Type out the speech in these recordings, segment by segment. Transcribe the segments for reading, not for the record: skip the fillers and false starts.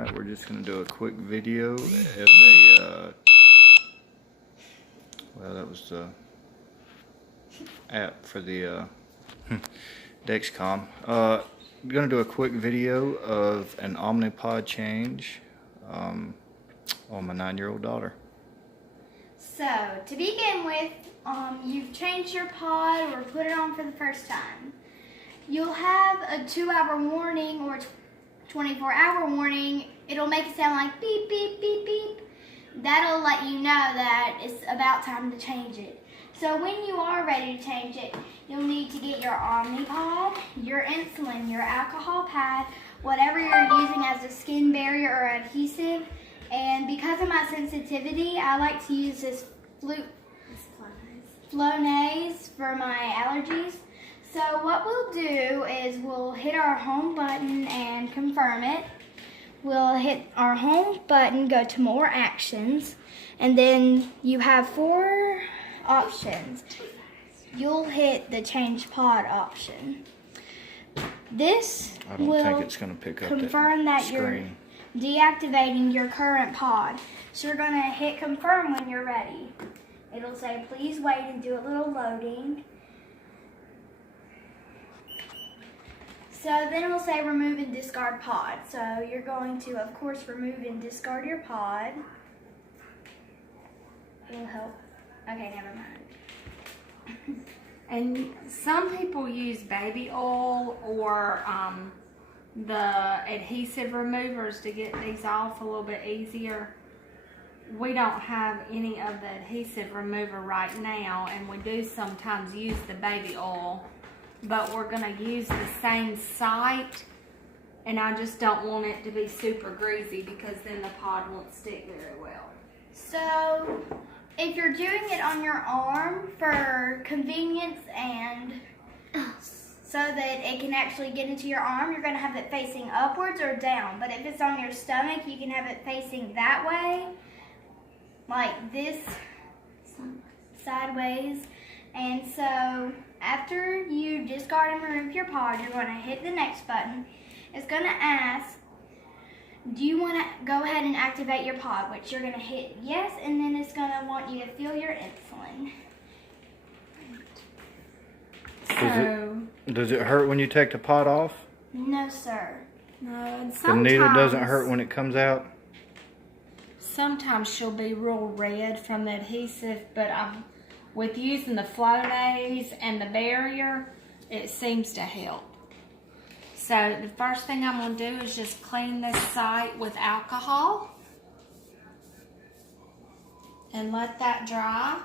Alright, we're just going to do a quick video of a, well, that was the app for the Dexcom. I'm going to do a quick video of an Omnipod change on my 9-year-old daughter. So, to begin with, you've changed your pod or put it on for the first time. You'll have a 2-hour warning or 24-hour warning. It'll make it sound like beep, beep, beep, beep. That'll let you know that it's about time to change it. So when you are ready to change it, you'll need to get your Omnipod, your insulin, your alcohol pad, whatever you're using as a skin barrier or adhesive. And because of my sensitivity, I like to use this Flonase for my allergies. So what we'll do is we'll hit our home button and confirm it. We'll hit our home button, go to more actions, and then you have 4 options. You'll hit the change pod option. This will confirm that you're deactivating your current pod. So you're going to hit confirm when you're ready. It'll say please wait and do a little loading. So then it will say remove and discard pod. So you're going to, of course, remove and discard your pod. It'll help. Okay, never mind. And some people use baby oil or the adhesive removers to get these off a little bit easier. We don't have any of the adhesive remover right now, and we do sometimes use the baby oil. But we're going to use the same site, and I just don't want it to be super greasy because then the pod won't stick very well. So if you're doing it on your arm for convenience and so that it can actually get into your arm, you're going to have it facing upwards or down. But if it's on your stomach, you can have it facing that way, like this, sideways. And so after you discard and remove your pod, you're going to hit the next button. It's going to ask, do you want to go ahead and activate your pod, which you're going to hit yes, and then it's going to want you to feel your insulin. Does it hurt when you take the pod off? No, sir. No, and The needle doesn't hurt when it comes out? Sometimes she'll be real red from the adhesive, but with using the Flonase and the barrier, it seems to help. So the first thing I'm going to do is just clean this site with alcohol and let that dry.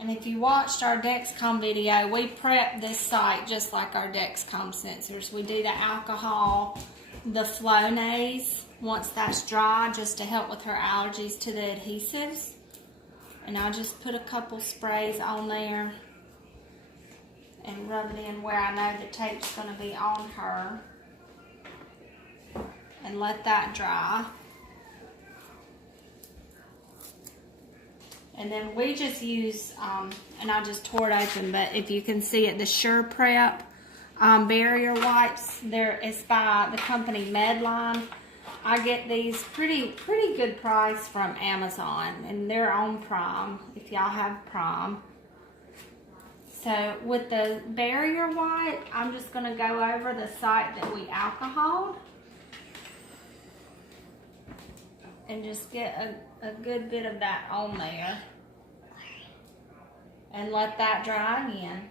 And if you watched our Dexcom video, we prep this site just like our Dexcom sensors. We do the alcohol, the Flonase, once that's dry, just to help with her allergies to the adhesives. And I'll just put a couple sprays on there and rub it in where I know the tape's going to be on her. And let that dry. And then we just use, and I just tore it open, but if you can see it, the Sure Prep barrier wipes. It's by the company Medline. I get these pretty good price from Amazon, and they're on Prime, if y'all have Prime. So with the barrier wipe, I'm just going to go over the site that we alcoholed and just get a good bit of that on there and let that dry again.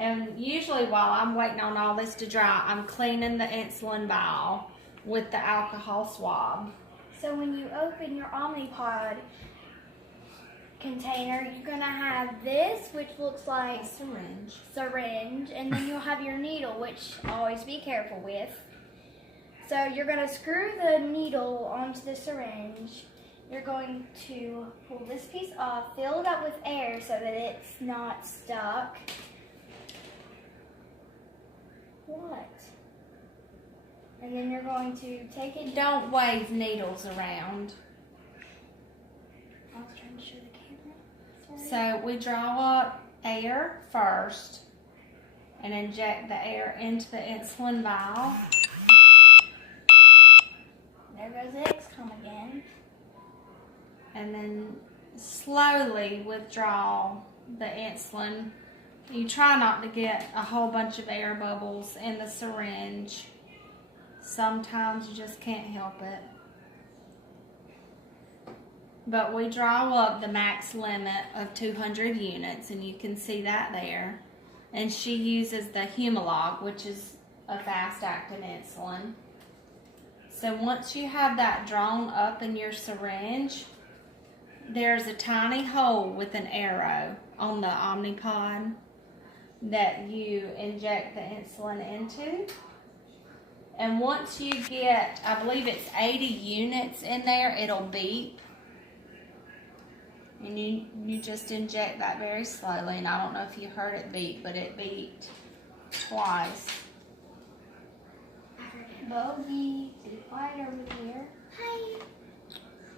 And usually while I'm waiting on all this to dry, I'm cleaning the insulin vial with the alcohol swab. So when you open your Omnipod container, you're going to have this, which looks like a syringe, and then you'll have your needle, which always be careful with. So you're going to screw the needle onto the syringe. You're going to pull this piece off, fill it up with air so that it's not stuck. What? And then you're going to take it. Don't wave needles around. I was trying to show the camera. So we draw up air first and inject the air into the insulin vial. and then slowly withdraw the insulin. You try not to get a whole bunch of air bubbles in the syringe. Sometimes you just can't help it. But we draw up the max limit of 200 units, and you can see that there. And she uses the Humalog, which is a fast-acting insulin. So once you have that drawn up in your syringe, there's a tiny hole with an arrow on the Omnipod that you inject the insulin into. And once you get, I believe it's 80 units in there, it'll beep. And you just inject that very slowly. And I don't know if you heard it beep, but it beeped twice. Bogey, be quiet over here. Hi.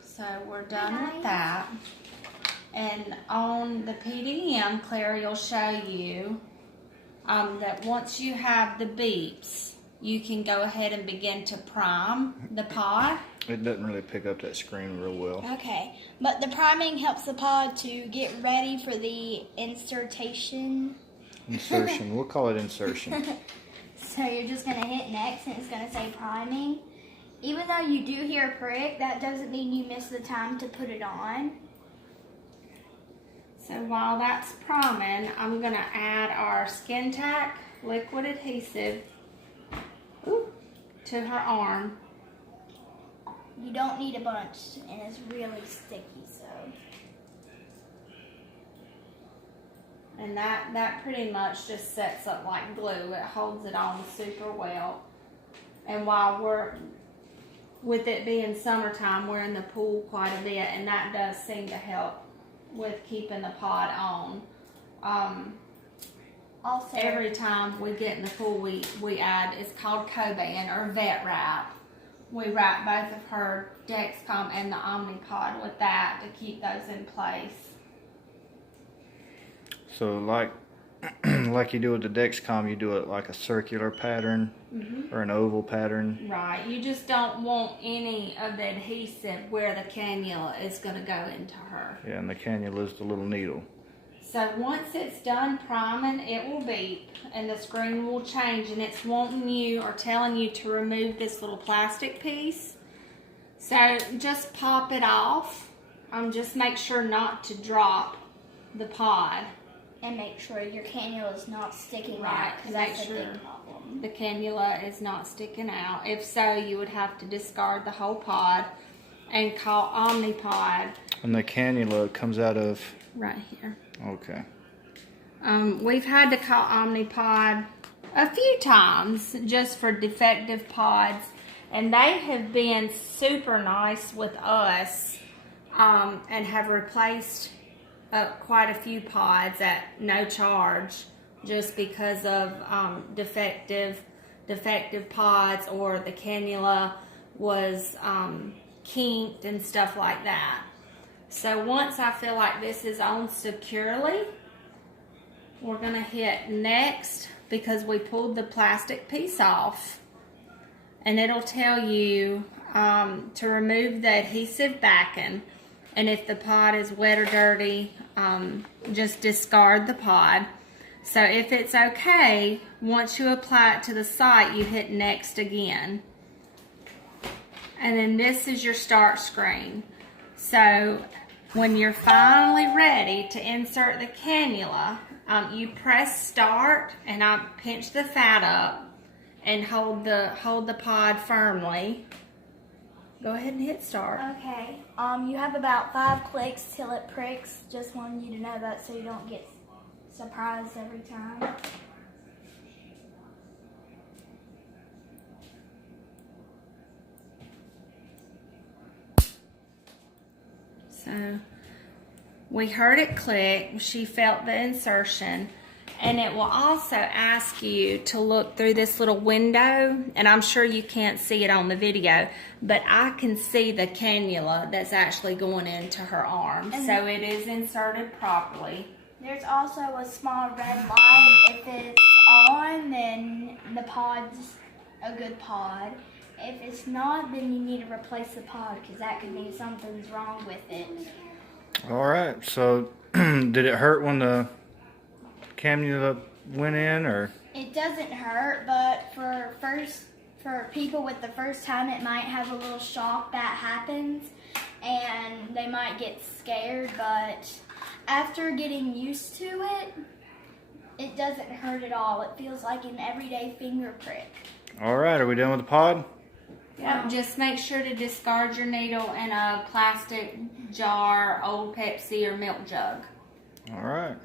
So we're done with that. And on the PDM, Clary will show you that once you have the beeps, you can go ahead and begin to prime the pod. It doesn't really pick up that screen real well. Okay, but the priming helps the pod to get ready for the insertion. Insertion. We'll call it insertion. So you're just going to hit next and it's going to say priming. Even though you do hear a prick, that doesn't mean you missed the time to put it on. So while that's priming, I'm going to add our Skin Tack liquid adhesive to her arm. You don't need a bunch, and it's really sticky, so. And that pretty much just sets up like glue. It holds it on super well. And while with it being summertime, we're in the pool quite a bit, and that does seem to help with keeping the pod on. Also, every time we get in the pool, we add, it's called Coban or vet wrap. We wrap both of her Dexcom and the Omnipod with that to keep those in place. So like you do with the Dexcom, you do it like a circular pattern or an oval pattern. Right. You just don't want any of the adhesive where the cannula is going to go into her. Yeah, and the cannula is the little needle. So once it's done priming, it will beep and the screen will change, and it's wanting you or telling you to remove this little plastic piece. So just pop it off. Just make sure not to drop the pod. And make sure your cannula is not sticking Right, out, because make that's a sure big problem. the cannula is not sticking out. If so, you would have to discard the whole pod and call Omnipod. And the cannula comes out of? Right here. Okay. We've had to call Omnipod a few times just for defective pods, and they have been super nice with us and have replaced quite a few pods at no charge just because of defective pods, or the cannula was kinked and stuff like that. So once I feel like this is on securely, we're going to hit next because we pulled the plastic piece off. And it'll tell you to remove the adhesive backing. And if the pod is wet or dirty, just discard the pod. So if it's okay, once you apply it to the site, you hit next again. And then this is your start screen. So when you're finally ready to insert the cannula, you press start, and I pinch the fat up and hold the pod firmly. Go ahead and hit start. Okay. You have about 5 clicks till it pricks. Just wanted you to know that so you don't get surprised every time. So we heard it click. She felt the insertion. And it will also ask you to look through this little window, and I'm sure you can't see it on the video, but I can see the cannula that's actually going into her arm. So it is inserted properly. There's also a small red light. If it's on, then the pod's a good pod. If it's not, then you need to replace the pod because that could mean something's wrong with it. All right. So, did it hurt when the cannula went in, or? It doesn't hurt, but for people with the first time, it might have a little shock that happens, and they might get scared. But after getting used to it, it doesn't hurt at all. It feels like an everyday finger prick. All right. Are we done with the pod? Yep, just make sure to discard your needle in a plastic jar, old Pepsi or milk jug. All right.